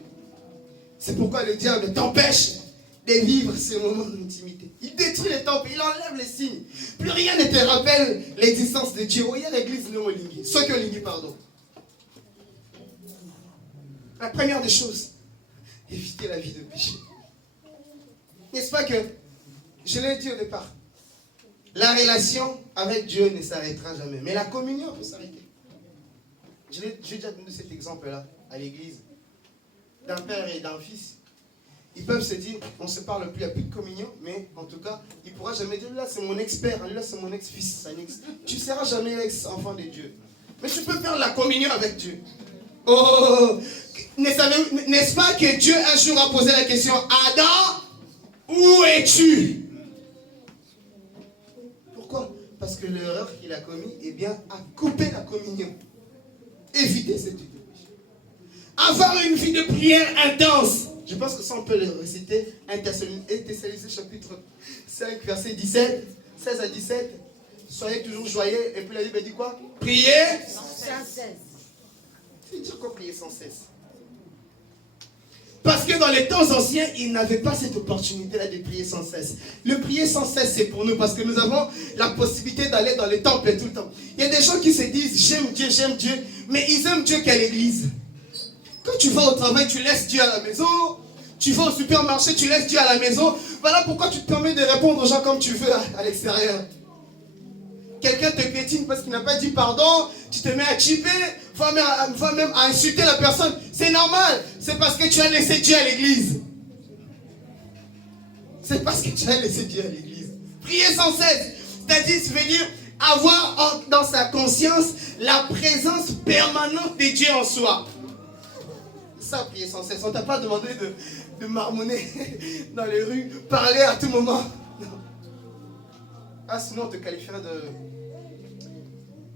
C'est pourquoi le diable t'empêche de vivre ces moments d'intimité. Il détruit les temples, il enlève les signes. Plus rien ne te rappelle l'existence de Dieu. Il y a l'église Néo-Lingui, ceux qui ont Lingui, pardon. La première des choses, éviter la vie de péché. N'est-ce pas que, je l'ai dit au départ, la relation avec Dieu ne s'arrêtera jamais, mais la communion peut s'arrêter. J'ai déjà donné cet exemple-là à l'église, d'un père et d'un fils. Ils peuvent se dire, on ne se parle plus, il n'y a plus de communion, mais en tout cas, il ne pourra jamais dire, là c'est mon ex-père, là c'est mon ex-fils. Tu ne seras jamais ex-enfant de Dieu. Mais tu peux faire la communion avec Dieu. Oh, n'est-ce pas que Dieu un jour a posé la question, Adam, où es-tu? Pourquoi? Parce que l'erreur qu'il a commise, eh bien, a coupé la communion. Éviter cette vie de péché. Avoir une vie de prière intense. Je pense que ça, on peut le réciter. 1 Thessaloniciens chapitre 5, verset 17, 16 à 17. Soyez toujours joyeux. Et puis la Bible dit quoi? Priez sans cesse. C'est dire quoi, prier sans cesse? Parce que dans les temps anciens, ils n'avaient pas cette opportunité-là de prier sans cesse. Le prier sans cesse, c'est pour nous, parce que nous avons la possibilité d'aller dans les temples tout le temps. Il y a des gens qui se disent, j'aime Dieu, mais ils aiment Dieu qu'à l'église. Quand tu vas au travail, tu laisses Dieu à la maison. Tu vas au supermarché, tu laisses Dieu à la maison. Voilà pourquoi tu te permets de répondre aux gens comme tu veux à l'extérieur. Quelqu'un te piétine parce qu'il n'a pas dit pardon, tu te mets à chipper, va même à insulter la personne. C'est normal, c'est parce que tu as laissé Dieu à l'église. C'est parce que tu as laissé Dieu à l'église. Prier sans cesse, c'est-à-dire, ça veut dire avoir dans sa conscience la présence permanente de Dieu en soi. Ça, prier sans cesse. On ne t'a pas demandé de marmonner dans les rues, parler à tout moment. Non. Ah, sinon on te qualifierait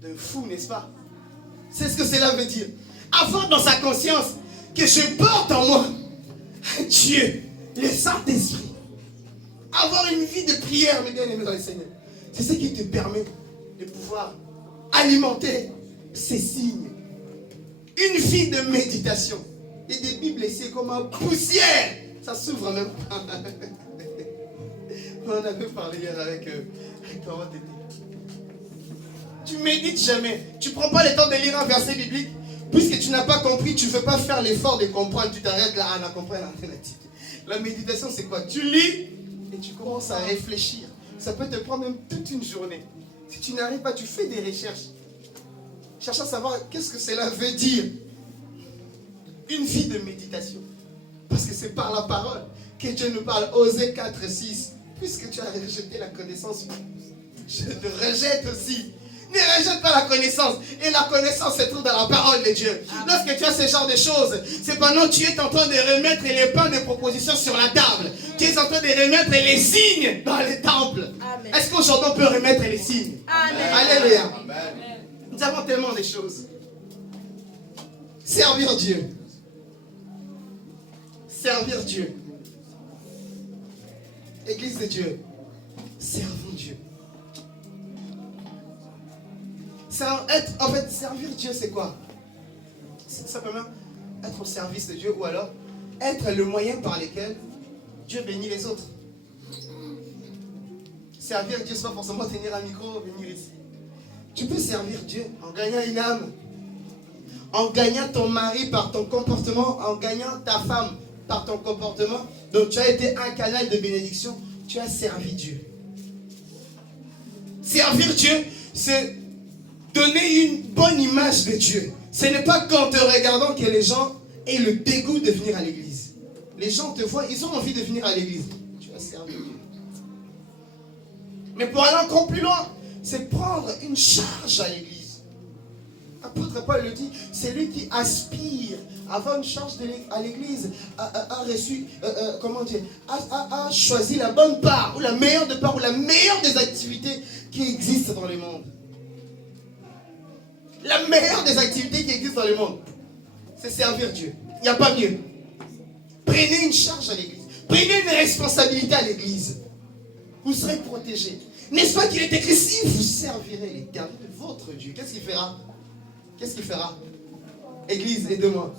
de fou, n'est-ce pas? C'est ce que cela veut dire. Avoir dans sa conscience que je porte en moi Dieu, le Saint-Esprit. Avoir une vie de prière, mes bien-aimés dans le Seigneur. C'est ce qui te permet de pouvoir alimenter ces signes. Une vie de méditation. Et des Bibles ici comme un poussière. Ça s'ouvre même pas. On en avait parlé hier avec comment t'étais. Tu médites jamais. Tu ne prends pas le temps de lire un verset biblique. Puisque tu n'as pas compris, tu ne veux pas faire l'effort de comprendre. Tu t'arrêtes là, on a compris l'alternative. La méditation, c'est quoi? Tu lis et tu commences à réfléchir. Ça peut te prendre même toute une journée. Si tu n'arrives pas, tu fais des recherches. Cherche à savoir qu'est-ce que cela veut dire. Une vie de méditation. Parce que c'est par la parole que Dieu nous parle. Osée 4:6. Puisque tu as rejeté la connaissance, je te rejette aussi. Ne rejette pas la connaissance. Et la connaissance se trouve dans la parole de Dieu. Lorsque tu as ce genre de choses, c'est pendant que tu es en train de remettre les pains de proposition sur la table. Tu es en train de remettre les signes dans les temples. Est-ce qu'aujourd'hui on peut remettre les signes? Amen. Alléluia. Amen. Nous avons tellement de choses. Servir Dieu. Servir Dieu. Église de Dieu. Servons Dieu. En fait, servir Dieu, c'est quoi? C'est simplement être au service de Dieu ou alors être le moyen par lequel Dieu bénit les autres. Servir Dieu, c'est pas forcément tenir un micro, venir ici. Tu peux servir Dieu en gagnant une âme, en gagnant ton mari par ton comportement, en gagnant ta femme par ton comportement. Donc tu as été un canal de bénédiction, tu as servi Dieu. Servir Dieu, c'est donner une bonne image de Dieu. Ce n'est pas qu'en te regardant que les gens aient le dégoût de venir à l'église. Les gens te voient, ils ont envie de venir à l'église. Tu as servi Dieu. Mais pour aller encore plus loin, c'est prendre une charge à l'église. L'apôtre Paul le dit, c'est lui qui aspire à avoir une charge à l'église, a reçu, a choisi la bonne part, ou la meilleure de part, ou la meilleure des activités qui existent dans le monde. La meilleure des activités qui existent dans le monde, c'est servir Dieu. Il n'y a pas mieux. Prenez une charge à l'église. Prenez une responsabilité à l'église. Vous serez protégés. N'est-ce pas qu'il est écrit, si vous servirez l'Éternel, votre Dieu, qu'est-ce qu'il fera? Qu'est-ce qu'il fera? Église, aide-moi.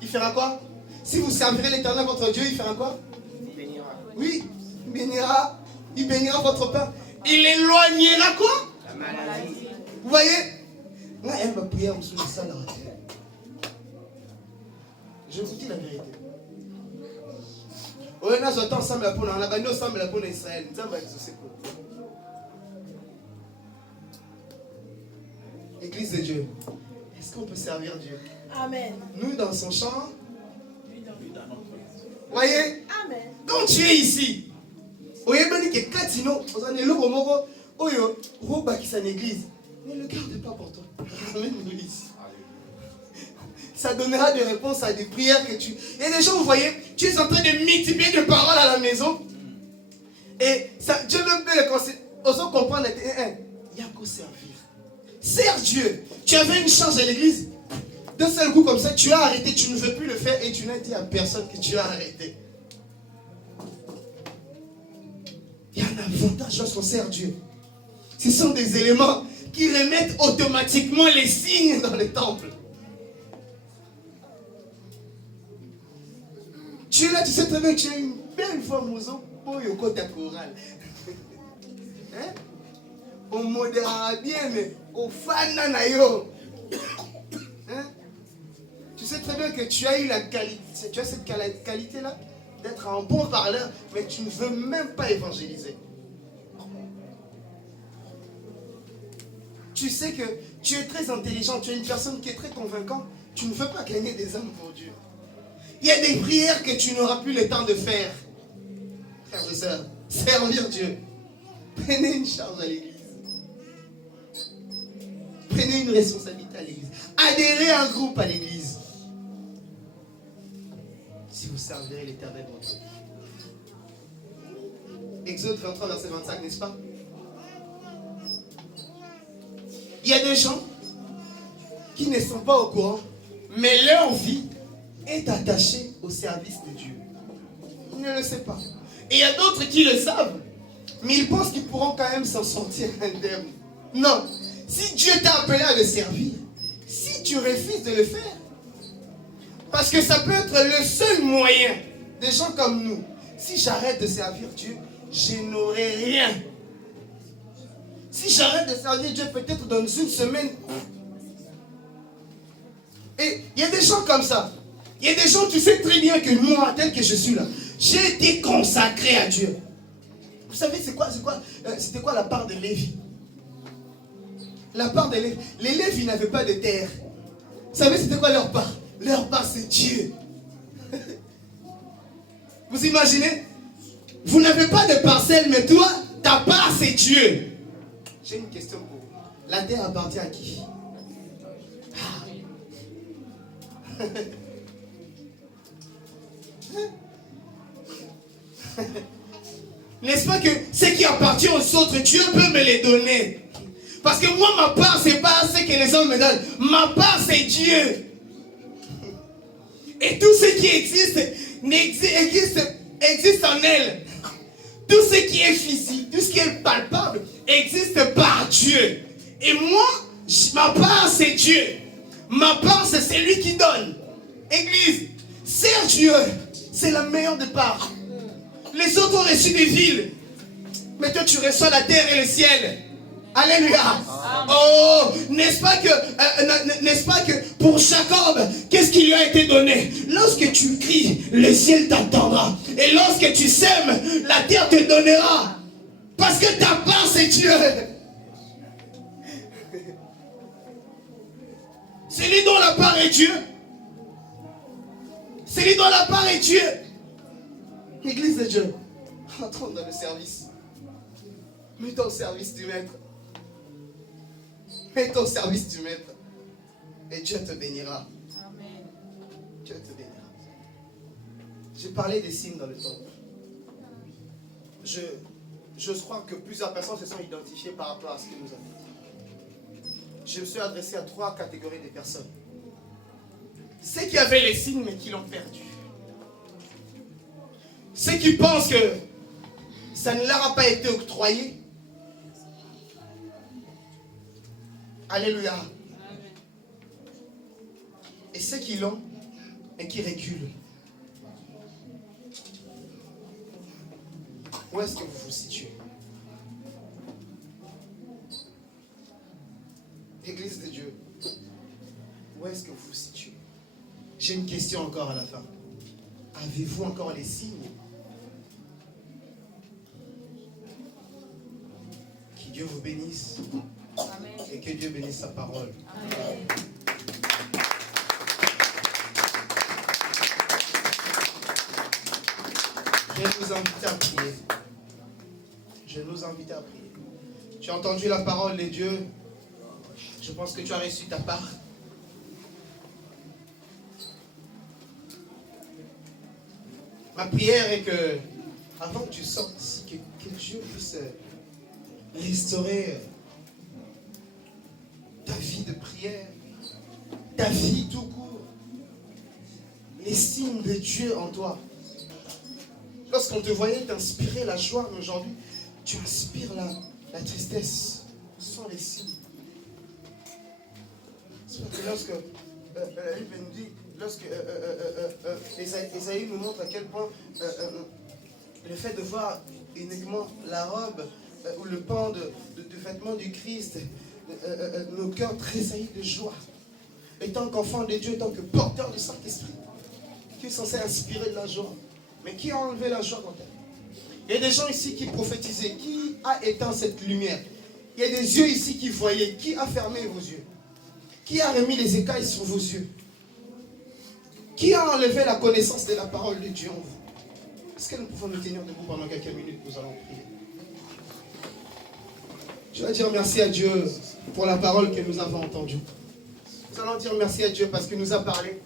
Il fera quoi? Si vous servirez l'Éternel, votre Dieu, il fera quoi? Il bénira. Oui, il bénira votre pain. Il éloignera quoi? La maladie. Vous voyez? Là, elle va prier en dessous de ça. Je vous dis la vérité. On a ensemble la peau, on a banni ensemble la peau d'Israël. Église de Dieu. Est-ce qu'on peut servir Dieu? Amen. Nous dans son champ. Voyez? Amen. Quand tu es ici, voyez bien que Katino, on est là au Moro, Oyo, Roba qui s'en église. Ne le garde pas pour toi. Ramène-nous ici. Ça donnera des réponses à des prières que tu... Il y a des gens, vous voyez, tu es en train de multiplier des paroles à la maison. Et ça, Dieu même peut le conseiller. Osons comprendre, il y a qu'à servir. Sers Dieu. Tu avais une chance à l'église. D'un seul coup comme ça, tu as arrêté, tu ne veux plus le faire et tu n'as dit à personne que tu as arrêté. Il y a un avantage lorsqu'on sert Dieu. Ce sont des éléments qui remettent automatiquement les signes dans le temple. Tu es là, tu sais très bien que tu as une belle femme au côté chorale. Hein? On modérera bien, mais au fananayo. Hein? Tu sais très bien que tu as eu la qualité, tu as cette qualité-là d'être un bon parleur, mais tu ne veux même pas évangéliser. Tu sais que tu es très intelligent, tu es une personne qui est très convaincante, tu ne veux pas gagner des âmes pour Dieu. Il y a des prières que tu n'auras plus le temps de faire. Frères et sœurs, servir Dieu. Prenez une charge à l'église. Prenez une responsabilité à l'église. Adhérez à un groupe à l'église. Si vous servirez l'Éternel votre Dieu. Exode 33, verset 25, n'est-ce pas? Il y a des gens qui ne sont pas au courant, mais leur vie est attachée au service de Dieu. Ils ne le savent pas. Et il y a d'autres qui le savent, mais ils pensent qu'ils pourront quand même s'en sortir indemnes. Non. Si Dieu t'a appelé à le servir, si tu refuses de le faire, parce que ça peut être le seul moyen, des gens comme nous, si j'arrête de servir Dieu, je n'aurai rien. Si j'arrête de servir Dieu, peut-être dans une semaine. Et il y a des gens comme ça. Il y a des gens, tu sais très bien que moi, tel que je suis là, J'ai été consacré à Dieu. Vous savez, c'était quoi la part de Lévi? La part de Lévi. Les Lévis n'avaient pas de terre. Vous savez, c'était quoi leur part? Leur part, c'est Dieu. Vous imaginez? Vous n'avez pas de parcelle, mais toi, ta part, c'est Dieu. J'ai une question pour vous. La terre appartient à qui? N'est-ce pas que ce qui appartient aux autres, Dieu peut me les donner? Parce que moi, ma part, c'est pas ce que les hommes me donnent. Ma part, c'est Dieu. Et tout ce qui existe en elle. Tout ce qui est physique, tout ce qui est palpable, existe par Dieu. Et moi, ma part, c'est Dieu. Ma part, c'est celui qui donne. Église, sers Dieu, c'est la meilleure des parts. Les autres ont reçu des villes, mais toi, tu reçois la terre et le ciel. Alléluia. Oh, n'est-ce pas que pour Jacob, qu'est-ce qui lui a été donné? Lorsque tu cries, le ciel t'attendra. Et lorsque tu sèmes, la terre te donnera. Parce que ta part, c'est Dieu. Celui dont la part est Dieu. Celui dont la part est Dieu. L'église de Dieu, entrons dans le service. Mets-toi au service du maître. Mets-toi au service du maître. Et Dieu te bénira. Amen. Dieu te bénira. J'ai parlé des signes dans le temple. Je crois que plusieurs personnes se sont identifiées par rapport à ce que nous avons dit. Je me suis adressé à 3 catégories de personnes. Ceux qui avaient les signes mais qui l'ont perdu. Ceux qui pensent que ça ne leur a pas été octroyé. Alléluia. Amen. Et ceux qui l'ont et qui reculent. Où est-ce que vous vous situez? Église de Dieu, où est-ce que vous vous situez? J'ai une question encore à la fin. Avez-vous encore les signes? Que Dieu vous bénisse. Amen. Et que Dieu bénisse sa parole. Amen. Je vais vous inviter à prier. Je vais vous inviter à prier. Tu as entendu la parole de Dieu. Je pense que tu as reçu ta part. Ma prière est que, avant que tu sortes, que Dieu puisse restaurer ta vie de prière, ta vie tout court, l'estime de Dieu en toi. Lorsqu'on te voyait t'inspirer la joie, mais aujourd'hui, tu inspires la tristesse sans les signes. C'est parce que lorsque la Bible nous dit, lorsque Ésaïe nous montre à quel point le fait de voir uniquement la robe ou le pan de vêtements du Christ, nos cœurs tressaillent de joie. Et tant qu'enfant de Dieu, tant que porteur du Saint-Esprit, qui est censé inspirer de la joie, mais qui a enlevé la joie dans ta vie? Il y a des gens ici qui prophétisaient. Qui a éteint cette lumière? Il y a des yeux ici qui voyaient. Qui a fermé vos yeux? Qui a remis les écailles sur vos yeux? Qui a enlevé la connaissance de la parole de Dieu en vous? Est-ce que nous pouvons nous tenir debout pendant quelques minutes? Nous allons prier. Je vais dire merci à Dieu pour la parole que nous avons entendue. Nous allons dire merci à Dieu parce qu'il nous a parlé.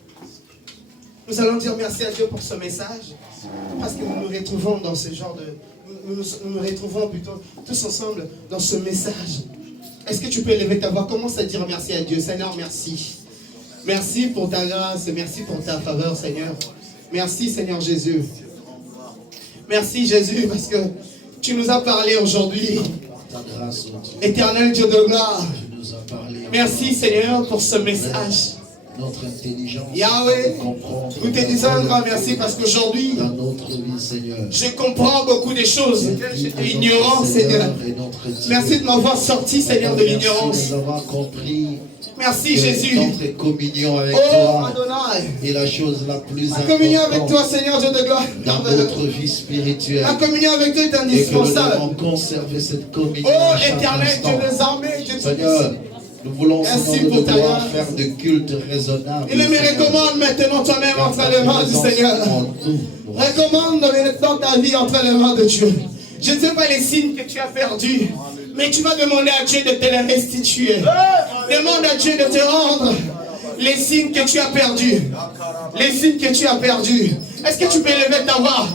Nous allons dire merci à Dieu pour ce message. Parce que nous nous retrouvons dans ce genre de... Nous nous retrouvons plutôt tous ensemble dans ce message. Est-ce que tu peux élever ta voix? Commence à dire merci à Dieu. Seigneur, merci. Merci pour ta grâce. Merci pour ta faveur, Seigneur. Merci, Seigneur Jésus. Merci, Jésus, parce que tu nous as parlé aujourd'hui. Éternel Dieu de gloire. Merci, Seigneur, pour ce message. Notre intelligence, Yahweh, nous te disons un grand merci parce qu'aujourd'hui, je comprends beaucoup de choses. J'étais ignorant, Seigneur. Merci de m'avoir sorti, Seigneur, de l'ignorance. Merci que Jésus. notre communion avec Oh toi Adonai. est la chose la plus La communion avec toi, importante Seigneur Dieu de gloire. dans notre vie spirituelle. La communion avec toi est Et que nous indispensable. devons conserver cette communion Oh à chaque éternel Dieu instant. des armées, Dieu Seigneur, nous voulons, Merci Seigneur, pour de ta pouvoir grâce. faire de culte raisonnable. Il me Seigneur. recommande maintenant toi-même Car entre ta les mains du présence Seigneur. en nous nous rassure. Recommande maintenant ta vie entre les mains de Dieu. Je ne sais pas les signes que tu as perdus, mais tu vas demander à Dieu de te les restituer. Demande à Dieu de te rendre les signes que tu as perdus. Les signes que tu as perdus. Est-ce que tu peux lever ta voix?